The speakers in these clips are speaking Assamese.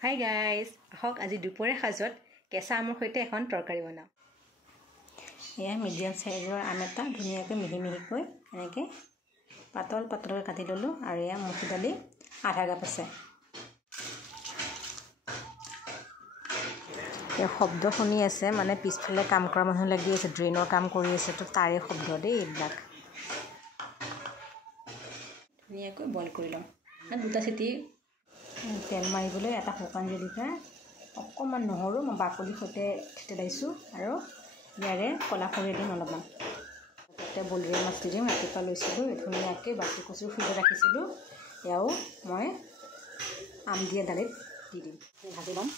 হাই গাইজ, আহক আজি দুপৰীয়া সাজত কেঁচা আমৰ সৈতে এখন তৰকাৰী বনাওঁ। এয়া মিডিয়াম চাইজৰ আম এটা ধুনীয়াকৈ মিহি মিহিকৈ এনেকৈ পাতল পাতলকৈ কাটি ল'লোঁ আৰু এয়া মচুৰ দালি আধা কাপ আছে। এয়া শব্দ শুনি আছে, মানে পিছফালে কাম কৰা মানুহ লাগি আছে, ড্ৰেইনৰ কাম কৰি আছে, তো তাৰে শব্দ দেই এইবিলাক। ধুনীয়াকৈ বইল কৰি ল'ম। দুটা চিটি তেল মাৰিবলৈ এটা শুকান জলকীয়া, অকণমান নহৰু মই বাকলিৰ সৈতে থেতেলাইছোঁ আৰু ইয়াৰে ক'লা সৰিয়হ দিম অলপমান। তাতে বলিয়ৰা মাছ দি দিম, ৰাতিপুৱা লৈছিলোঁ, ধুনীয়াকৈ বাচি কচু ফ্ৰিজত ৰাখিছিলোঁ। এয়াও মই আম দিয়া দালিত দি দিম, ভাজি ল'ম।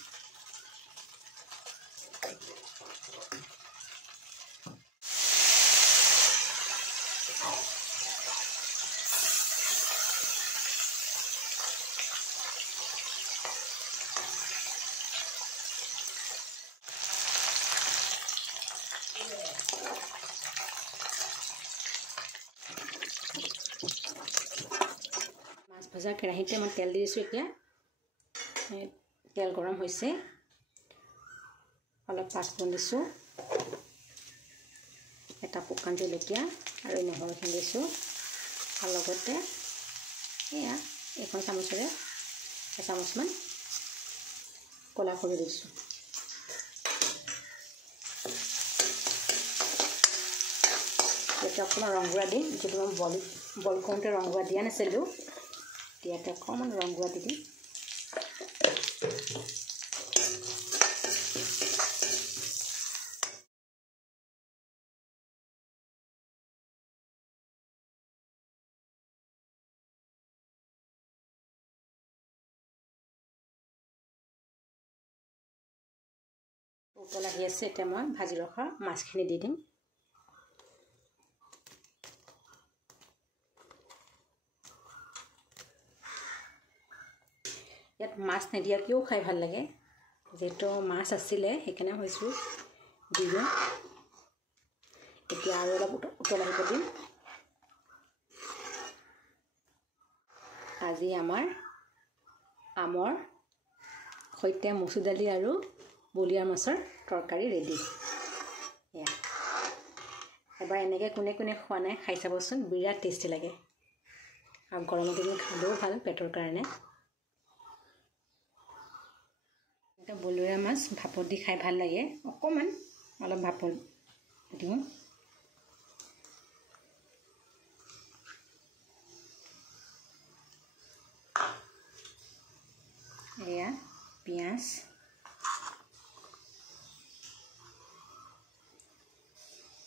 মাছ ভজা কেৰাহীতে মই তেল দি দিছোঁ। এতিয়া তেল গৰম হৈছে, অলপ পাঁচফোৰণ দিছোঁ, এটা শুকান জলকীয়া আৰু নহৰুখিনি দিছোঁ, আৰু লগতে এয়া এখন চামুচেৰে এচামুচমান ক'লা সৰিয়হ দিছোঁ। এতিয়া অকণমান ৰংগুড়া দিম, যিটো মই বইল কৰোঁতে ৰংগুড়া দিয়া নাছিলোঁ, ইয়াতে অকণমান ৰংগুড়া দি দিম। উতল আহি আছে, এতিয়া মই ভাজি ৰখা মাছখিনি দি দিম। ইয়াত মাছ নিদিয়াকৈও খাই ভাল লাগে, যিহেতু মাছ আছিলে সেইকাৰণে হৈছোঁ দি দিওঁ। এতিয়া আৰু অলপ উতল আহিব দিম। আজি আমাৰ আমৰ সৈতে মচুৰ দালি আৰু বলিয়ৰা মাছৰ তৰকাৰী ৰেডি। এয়া এবাৰ এনেকৈ কোনে কোনে খোৱা নাই খাই চাবচোন, বিৰাট টেষ্টি লাগে আৰু গৰমৰ দিনত খালেও ভাল পেটৰ কাৰণে। এতিয়া বলিয়ৰা মাছ ভাপত দি খাই ভাল লাগে, অকণমান অলপ ভাপত দিওঁ। এয়া পিঁয়াজ,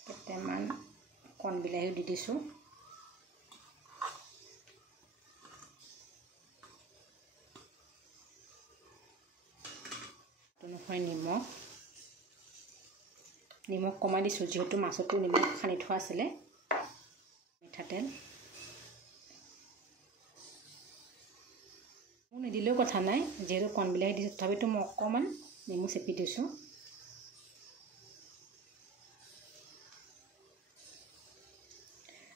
কেইটামান কণ বিলাহীও দি দিছোঁ, অনুসৰি নিমখ কমাই দিছোঁ, যিহেতু মাছতো নিমখ সানি থোৱা আছিলে। মিঠাতেল নিদিলেও কথা নাই, যিহেতু কণ বিলাহী দিছোঁ, তথাপিতো মই অকণমান নেমু চেপি দিছোঁ।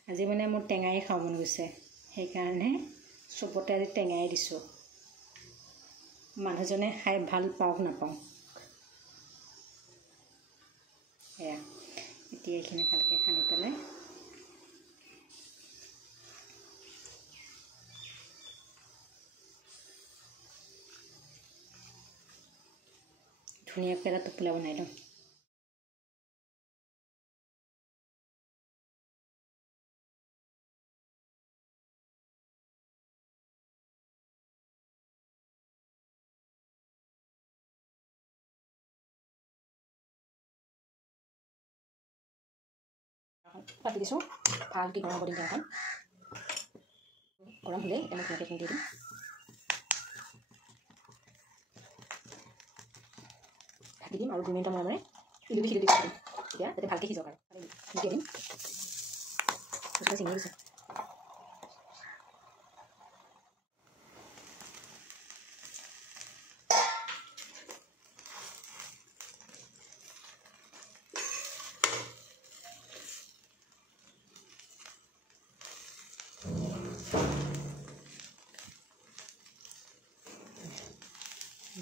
আজি মানে মোৰ টেঙাই খাব মন গৈছে, সেইকাৰণে চবতে আজি টেঙাই দিছোঁ। মানুহজনে খাই ভাল পাওক নাপাওঁ। এয়া এতিয়া এইখিনি ভালকৈ সানি পেলাই ধুনীয়াকৈ এটা টোপোলা বনাই লওঁ। পাতি দিছোঁ, ভালকৈ গৰম হ'ব দিম। এখন গৰম হ'লে এতিয়া মই ধুনীয়াকৈ দি দিম। ঢাকি দিম আৰু 2 মিনিটৰ মূৰে সিজুলি দি দিম, এতিয়া যাতে ভালকৈ সিজক আৰু দি দিম। চিঙি দিছোঁ।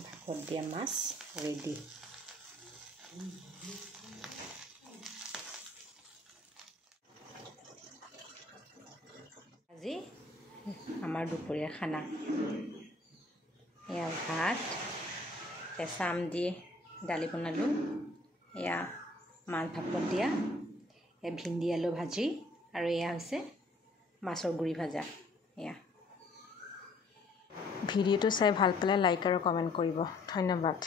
ভাপত দিয়া মাছ ৰেডি। আজি আমাৰ দুপৰীয়া খানা এয়া ভাত, কেঁচা আম দি দালি বনালোঁ, এয়া মাছ ভাপত দিয়া, এয়া ভিন্দি আলু ভাজি, আৰু এয়া হৈছে মাছৰ গুৰি ভাজা। এয়া ভিডিঅ'টো চাই ভাল পালে লাইক আৰু কমেণ্ট কৰিব। ধন্যবাদ।